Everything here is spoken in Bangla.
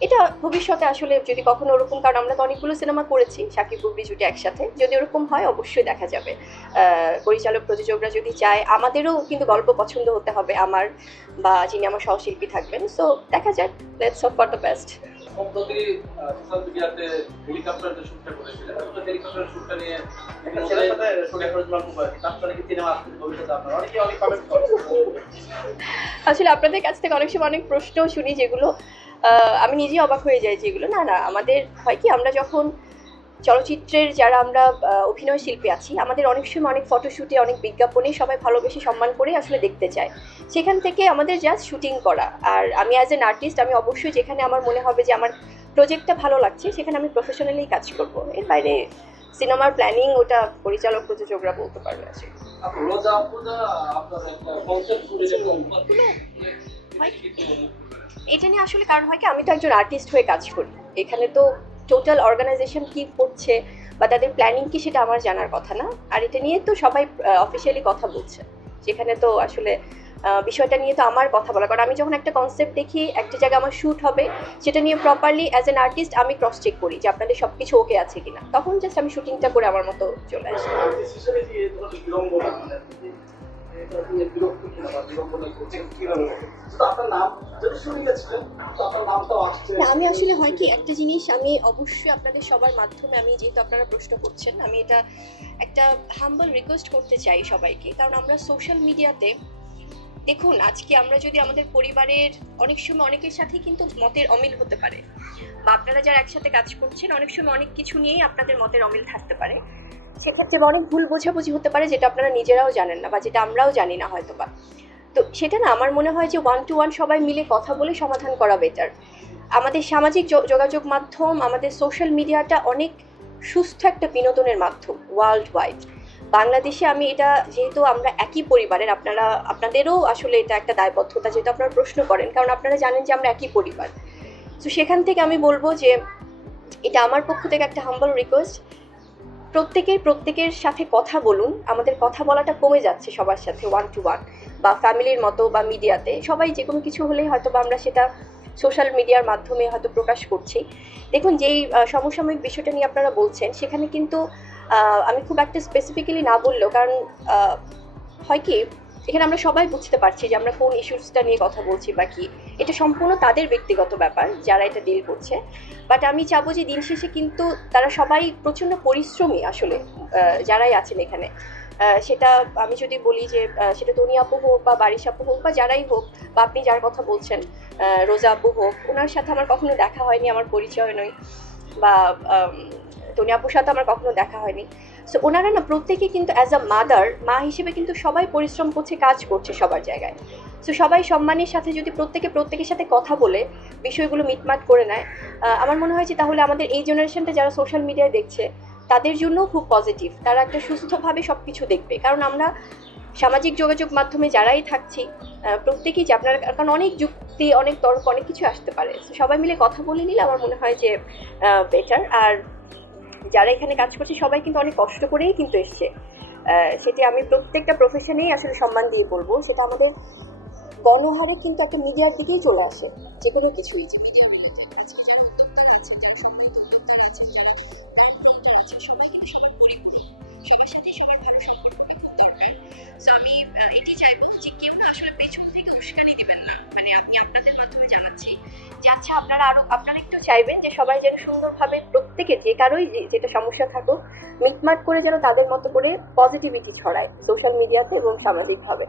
এটা ভবিষ্যতে আসলে যদি কখনো ওরকম কারণ আমরা তো অনেকগুলো সিনেমা করেছি সাকিব বুবলি জুটি একসাথে। যদি ওরকম হয় অবশ্যই দেখা যাবে। পরিচালক প্রযোজকরা যদি চায় আমাদেরও কিন্তু গল্প পছন্দ হতে হবে আমার বা যিনি আমার সহশিল্পী থাকবেন। সো দেখা যাক। Let's hope for the best সম্প্রতি সোশ্যাল মিডিয়াতে হেলিকপ্টার যে শুটটা করেছিলেন। তো হেলিকপ্টারের শুটটা নিয়ে একটা ছেলের সাথে শুটিং করেছিলাম। খুব তার নাকি সিনেমা আসছে ভবিষ্যতে আপনার। অনেকে অনেক কমেন্ট করে আসলে আপনাদের কাছ থেকে অনেক সময় অনেক প্রশ্ন শুনি যেগুলো আমি নিজেই অবাক হয়ে যাই যেগুলো না না আমাদের হয় কি আমরা যখন চলচ্চিত্রের যারা আমরা অভিনয় শিল্পী আছি আমাদের অনেক সময় অনেক ফটোশ্যুটে অনেক বিজ্ঞাপনে সবাই ভালোবেসে সম্মান করে আসলে দেখতে চায়। সেখান থেকে আমাদের জাস্ট শুটিং করা। আর আমি অ্যাজ এন আর্টিস্ট আমি অবশ্যই যেখানে আমার মনে হবে যে আমার প্রজেক্টটা ভালো লাগছে সেখানে আমি প্রফেশনালি কাজ করব। এর বাইরে সিনেমার প্ল্যানিং ওটা পরিচালক প্রযোজকরা বলতে পারবে আসলে রোজা আপনার একটা কনসেপ্ট করে এটা নিয়ে আসলে কারণ হয় কি, আমি তো একজন আর্টিস্ট হয়ে কাজ করি। এখানে তো টোটাল অর্গানাইজেশন কি করছে বা তাদের প্ল্যানিং কি সেটা আমার জানার কথা না। আর এটা নিয়ে তো সবাই অফিসিয়ালি কথা বলছে। সেখানে তো আসলে বিষয়টা নিয়ে তো আমার কথা বলা। কারণ আমি যখন একটা কনসেপ্ট দেখি, একটা জায়গায় আমার শ্যুট হবে, সেটা নিয়ে প্রপারলি অ্যাজ এন আর্টিস্ট আমি ক্রস চেক করি যে আপনাদের সব কিছু ওকে আছে কিনা। তখন জাস্ট আমি শুটিংটা করে আমার মতো চলে আসি। আমি আসলে হয় কি, একটা জিনিস আমি অবশ্যই আপনাদের সবার মাধ্যমে, আমি যেহেতু আপনারা প্রশ্ন করছেন, আমি এটা একটা হাম্বল রিকোয়েস্ট করতে চাই সবাইকে। কারণ আমরা সোশ্যাল মিডিয়াতে দেখুন, আজকে আমরা যদি আমাদের পরিবারের অনেক সময় অনেকের সাথে কিন্তু মতের অমিল হতে পারে। বা আপনারা যারা একসাথে কাজ করছেন, অনেক সময় অনেক কিছু নিয়েই আপনাদের মতের অমিল থাকতে পারে। সেক্ষেত্রে অনেক ভুল বোঝাবুঝি হতে পারে যেটা আপনারা নিজেরাও জানেন না বা যেটা আমরাও জানি না হয়তো বা তো সেটা না আমার মনে হয় যে ওয়ান টু ওয়ান সবাই মিলে কথা বলে সমাধান করা বেটার আমাদের সামাজিক যোগাযোগ মাধ্যম, আমাদের সোশ্যাল মিডিয়াটা অনেক সুস্থ একটা বিনোদনের মাধ্যম ওয়ার্ল্ড ওয়াইড বাংলাদেশে আমি এটা যেহেতু আমরা একই পরিবারের, আপনারা, আপনাদেরও আসলে এটা একটা দায়বদ্ধতা যেহেতু আপনারা প্রশ্ন করেন, কারণ আপনারা জানেন যে আমরা একই পরিবার। তো সেখান থেকে আমি বলব যে এটা আমার পক্ষ থেকে একটা হাম্বল রিকোয়েস্ট প্রত্যেকের প্রত্যেকের সাথে কথা বলুন। আমাদের কথা বলাটা কমে যাচ্ছে সবার সাথে ওয়ান টু ওয়ান বা ফ্যামিলির মতো বা মিডিয়াতে। সবাই যে কোনো কিছু হলে হয়তো বা আমরা সেটা সোশ্যাল মিডিয়ার মাধ্যমে হয়তো প্রকাশ করছি। দেখুন, যেই সমসাময়িক বিষয়টা নিয়ে আপনারা বলছেন, সেখানে কিন্তু আমি খুব একটা স্পেসিফিক্যালি না বললেও, কারণ হয় কি, এখানে আমরা সবাই বুঝতে পারছি যে আমরা কোন ইস্যুসটা নিয়ে কথা বলছি বা কি। এটা সম্পূর্ণ তাদের ব্যক্তিগত ব্যাপার যারা এটা ডিল করছে। বাট আমি চাবো যে দিন শেষে কিন্তু তারা সবাই প্রচণ্ড পরিশ্রমী আসলে যারাই আছেন এখানে। সেটা আমি যদি বলি যে সেটা তনি আপু হোক বা বারিশ আপু হোক বা যারাই হোক বা আপনি যার কথা বলছেন রোজা আপু হোক ওনার সাথে আমার কখনো দেখা হয়নি, আমার পরিচয় নয়। বা তনি আপুর সাথে আমার কখনো দেখা হয়নি। সো ওনারা না প্রত্যেকে কিন্তু অ্যাজ আ মাদার মা হিসেবে কিন্তু সবাই পরিশ্রম করছে, কাজ করছে সবার জায়গায়। সো সবাই সম্মানের সাথে যদি প্রত্যেকে প্রত্যেকের সাথে কথা বলে, বিষয়গুলো মিটমাট করে নেয় আমার মনে হয় যে তাহলে আমাদের এই জেনারেশনটা যারা সোশ্যাল মিডিয়ায় দেখছে, তাদের জন্যও খুব পজিটিভ তারা একটা সুস্থভাবে সব কিছু দেখবে। কারণ আমরা সামাজিক যোগাযোগ মাধ্যমে যারাই থাকছি প্রত্যেকেই যে আপনার, কারণ অনেক যুক্তি, অনেক তর্ক, অনেক কিছু আসতে পারে। সবাই মিলে কথা বলে নিলে আমার মনে হয় যে বেটার আর যারা এখানে কাজ করছে, সবাই কিন্তু অনেক কষ্ট করেই কিন্তু এসছে। সেটি আমি প্রত্যেকটা প্রফেশনেই আসলে সম্মান দিয়ে বলব। সেটা আমাদের গণহারে কিন্তু একটা মিডিয়ার দিকেই চলে আসে। যে কোনো কিছুই মানে আচ্ছা আপনারা আরও, আপনারা একটু চাইবেন যে সবাই যেন সুন্দরভাবে প্রত্যেকে যে কারোই যেটা সমস্যা থাকুক, মিটমাট করে যেন তাদের মতো করে পজিটিভিটি ছড়ায় সোশ্যাল মিডিয়াতে এবং সামাজিকভাবে।